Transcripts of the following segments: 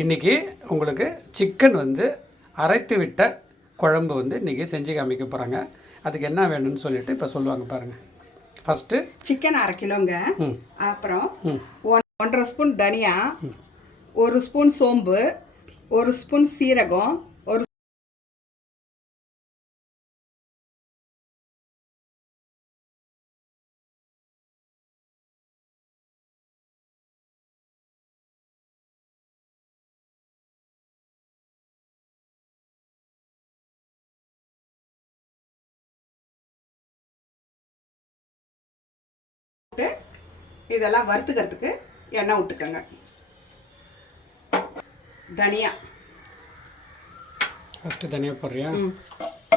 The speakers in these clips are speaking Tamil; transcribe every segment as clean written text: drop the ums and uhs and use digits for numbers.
இன்றைக்கி உங்களுக்கு சிக்கன் வந்து அரைத்து விட்ட குழம்பு வந்து இன்றைக்கி செஞ்சு காமிக்க போகிறாங்க. அதுக்கு என்ன வேணும்னு சொல்லிட்டு இப்போ சொல்லுவாங்க பாருங்கள். ஃபஸ்ட்டு சிக்கன் 1/2 கிலோங்க. அப்புறம் 1.5 ஸ்பூன் தனியா, 1 ஸ்பூன் சோம்பு, 1 ஸ்பூன் சீரகம், ஒரு இதெல்லாம் வறுத்துக்கிறதுக்கு எண்ணெய் விட்டுக்கோங்க. தனியா ஃபஸ்ட்டு தனியாக போடுறியா?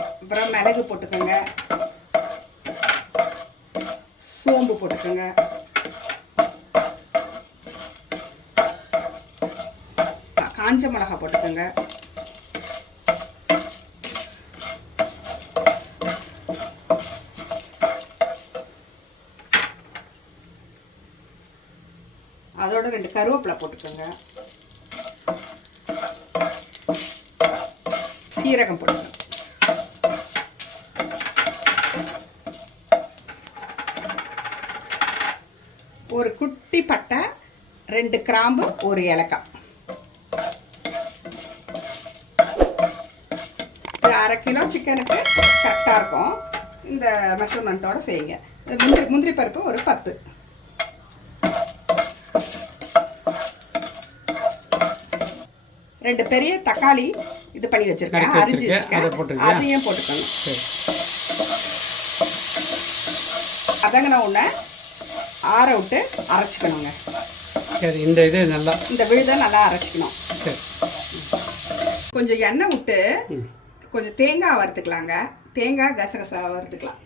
அப்புறம் மிளகு போட்டுக்கோங்க, சோம்பு போட்டுக்கோங்க, காஞ்ச மிளகாய் போட்டுக்கோங்க, அதோட 2 கருவேப்பிலை போட்டுக்கோங்க, சீரகம் போட்டுக்கோங்க, ஒரு குட்டி பட்டை, 2 கிராம்பு, 1 ஏலக்காய். இது 1/2 கிலோ சிக்கனுக்கு கரெக்டாக இருக்கும். இந்த மெஷர்மெண்ட்டோட செய்யுங்க. முந்திரி பருப்பு ஒரு 10. ரெண்டு பெரிய தக்காளி இது பண்ணி வச்சிருக்கேன், அரிஞ்சு வச்சிருக்கேன், அதையும் போட்டுக்கணும். அதங்கன உடனே ஆற விட்டு அரைச்சிக்கணுங்க. சரி, இந்த இது நல்லா இந்த விழுதை நல்லா அரைச்சிக்கணும். சரி, கொஞ்சம் எண்ணெய் விட்டு கொஞ்சம் தேங்காய் வறுத்துக்கலாங்க. தேங்காய் கசகசா வறுத்துக்கலாம்.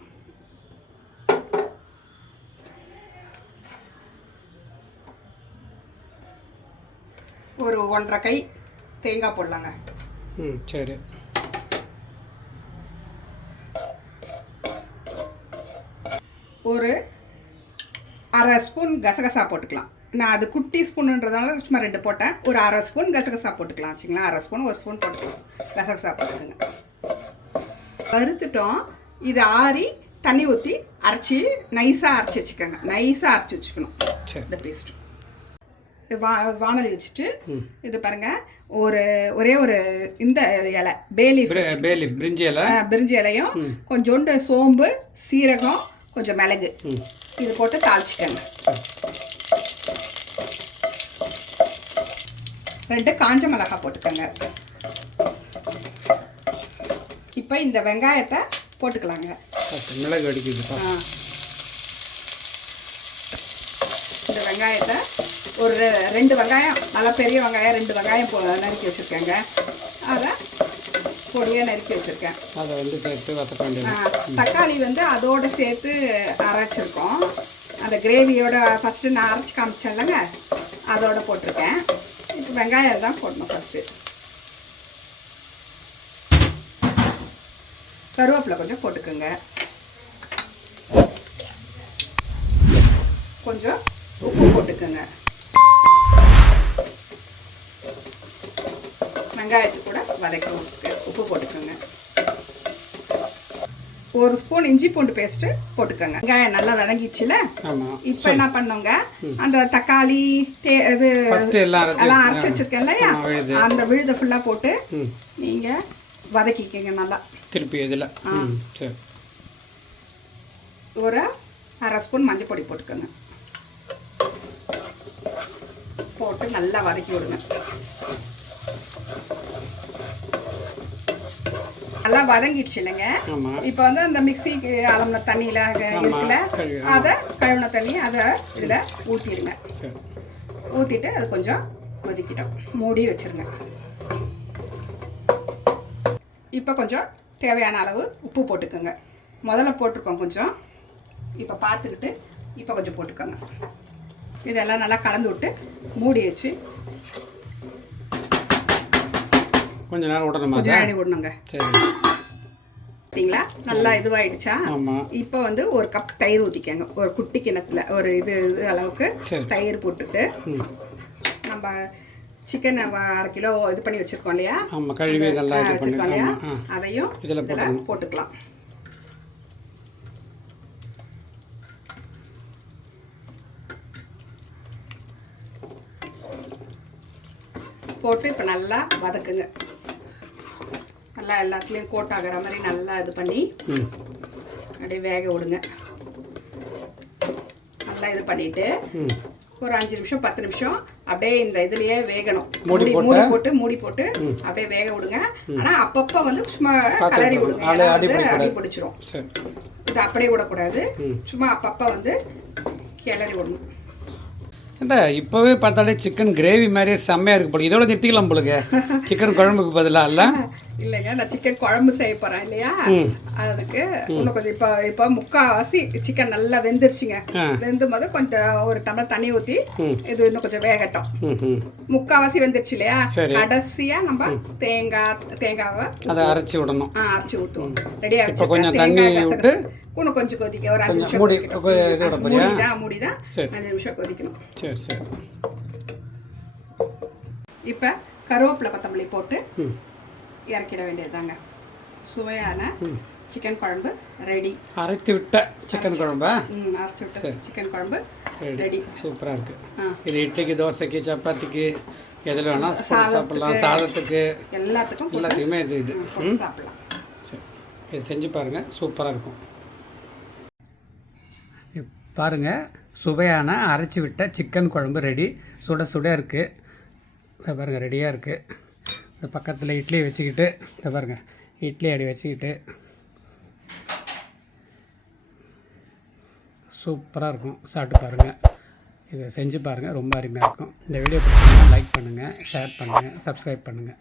ஒரு 1.5 கை தேங்காய் போடலாங்க. சரி. ஒரு 1/2 ஸ்பூன் கசகசா போட்டுக்கலாம். நான் அது குட்டி ஸ்பூனுன்றதுனால சும்மா 2 போட்டேன். ஒரு 1/2 ஸ்பூன் கசகசா போட்டுக்கலாம் வச்சுங்களேன். 1/2 ஸ்பூன் 1 ஸ்பூன் போட்டுக்கலாம். கசகசா போட்டுக்கோங்க. வறுத்துட்டோம். இது ஆறி தண்ணி ஊற்றி அரைச்சி நைஸாக அரைச்சி வச்சுக்கோங்க. நைஸாக அரைச்சி வச்சுக்கணும் இந்த பேஸ்ட்டு. வானலி வச்சுட்டு இது பாருங்க, ஒரே ஒரு இந்த இலை பேலீஃப் பிரிஞ்சி இலையும் கொஞ்சோண்டு சோம்பு, சீரகம், கொஞ்சம் மிளகு இது போட்டு தாளிச்சிக்கோங்க. 2 காஞ்ச மிளகாய் போட்டுக்கோங்க. இப்போ இந்த வெங்காயத்தை போட்டுக்கலாங்க. மிளகு அடிக்குது. இந்த வெங்காயத்தை ஒரு 2 வெங்காயம், நல்லா பெரிய வெங்காயம் 2 வெங்காயம் நறுக்கி வச்சுருக்கேங்க. அதை பொடியாக நறுக்கி வச்சுருக்கேன். அதை வந்து சேர்த்து வதக்க வேண்டியது. தக்காளி வந்து அதோடு சேர்த்து அரைச்சிருக்கோம். அந்த கிரேவியோட ஃபஸ்ட்டு நான் அரைச்சி காமிச்சேன்லங்க, அதோடு போட்டிருக்கேன். இப்போ வெங்காயம் தான் போடணும். ஃபஸ்ட்டு கருவேப்பிலை கொஞ்சம் போட்டுக்கோங்க. கொஞ்சம் உப்பு போட்டுக்கோங்க. வெங்காயத்து கூட வதக்கி உப்பு போட்டுக்கோங்க. 1 ஸ்பூன் இஞ்சி பூண்டு பேஸ்ட்டு போட்டுக்கோங்க. வெங்காயம் நல்லா வதங்கிடுச்சுல, இப்போ என்ன பண்ணோங்க, அந்த தக்காளி இது எல்லாம் அரைச்சி வச்சிருக்கேன் இல்லையா, அந்த விழுதை ஃபுல்லாக போட்டு நீங்கள் வதக்கிக்கங்க நல்லா. திருப்பி இதில் ஒரு 1/2 ஸ்பூன் மஞ்சள் பொடி போட்டுக்கோங்க. போட்டு நல்லா வதக்கி விடுங்க. நல்லா வதங்கிடுச்சு இல்லைங்க. இப்போ வந்து அந்த மிக்சிக்கு அலம்பின தண்ணியில் இருக்குல்ல, அதை கழுவின தண்ணி அதை இதில் ஊற்றிடுங்க. ஊற்றிட்டு அது கொஞ்சம் கொதிக்கிட்டோம், மூடி வச்சுருங்க. இப்போ கொஞ்சம் தேவையான அளவு உப்பு போட்டுக்கோங்க. முதல்ல போட்டிருக்கோம் கொஞ்சம், இப்போ பார்த்துக்கிட்டு இப்போ கொஞ்சம் போட்டுக்கோங்க. இதெல்லாம் நல்லா கலந்து விட்டு மூடி வச்சு கொஞ்ச நேரம் விடணும். கொஞ்சம் நேரம் விடணுங்க. சரி, பார்த்தீங்களா நல்லா இதுவாகிடுச்சா? இப்போ வந்து 1 கப் தயிர் ஊற்றிக்கங்க. ஒரு குட்டி கிணத்துல ஒரு இது அளவுக்கு தயிர் போட்டுட்டு நம்ம சிக்கன் 1/2 கிலோ இது பண்ணி வச்சுருக்கோம் இல்லையா? ஆமாம், கழுவி நல்லா வச்சுருக்கோம் இல்லையா? அதையும் இதில் போட்டுக்கலாம். போட்டு இப்போ நல்லா வதக்குங்க. நல்லா எல்லாத்துலேயும் கோட் ஆகிற மாதிரி நல்லா இது பண்ணி அப்படியே வேக விடுங்க. நல்லா இது பண்ணிவிட்டு ஒரு 5 நிமிஷம் 10 நிமிஷம் அப்படியே இந்த இதுலேயே வேகணும். மூடி போட்டு அப்படியே வேக விடுங்க. ஆனால் அப்பப்போ வந்து சும்மா கலரி விடுங்க, அடி பிடிச்சிரும். இது அப்படியே விடக்கூடாது, சும்மா அப்பப்போ வந்து கிளறி விடணும். ஏண்டா இப்போவே பார்த்தாலே சிக்கன் கிரேவி மாதிரியே செம்மையாக இருக்குது போல. இதோட நிறுத்திக்கலாம் போலுங்க சிக்கன் குழம்புக்கு பதிலாக. இல்லை இல்லைங்க, நான் சிக்கன் குழம்பு செய்ய போகிறேன் இல்லையா? அதுக்கு இன்னும் கொஞ்சம் இப்போ முக்கால்வாசி சிக்கன் நல்லா வெந்துருச்சுங்க. வெந்தும் போது கொஞ்சம் ஒரு டம்ளர் தண்ணி ஊற்றி இது இன்னும் கொஞ்சம் வேகட்டும். முக்கால்வாசி வெந்துருச்சு இல்லையா? கடைசியாக நம்ம தேங்காவை அதை அரைச்சி விடணும். அரைச்சி ஊற்றுவோம். ரெடியாக இப்போ கொஞ்சம் தண்ணி விட்டு இன்னும் கொஞ்சம் கொதிக்க ஒரு 5 நிமிஷம் மூடிதான் 5 நிமிஷம் கொதிக்கணும். சரி. இப்போ கருவேப்பிலை கொத்தமல்லி போட்டு இறக்கிட வேண்டியதுதாங்க. சுவையான சிக்கன் குழம்பு ரெடி. அரைத்து விட்ட சிக்கன் குழம்பா? அரைச்சி விட்ட சிக்கன் குழம்பு ரெடி. சூப்பராக இருக்குது. இது இட்லிக்கு, தோசைக்கு, சப்பாத்திக்கு எதில் வேணால் சாப்பிடலாம். சாதத்துக்கு எல்லாத்துக்குமே இது சாப்பிடலாம். சரி, இது செஞ்சு பாருங்கள், சூப்பராக இருக்கும். பாருங்கள், சுவையான அரைச்சி விட்ட சிக்கன் குழம்பு ரெடி. சுட சுட இருக்குது பாருங்கள், ரெடியாக இருக்குது. இந்த பக்கத்தில் இட்லியை வச்சுக்கிட்டு இந்த பாருங்கள், இட்லி அடி வச்சுக்கிட்டு சூப்பராக இருக்கும். சாப்பிட்டு பாருங்கள், இதை செஞ்சு பாருங்கள், ரொம்ப அருமையாக இருக்கும். இந்த வீடியோ பிடிச்சிங்கன்னா லைக் பண்ணுங்கள், ஷேர் பண்ணுங்கள், சப்ஸ்கிரைப் பண்ணுங்கள்.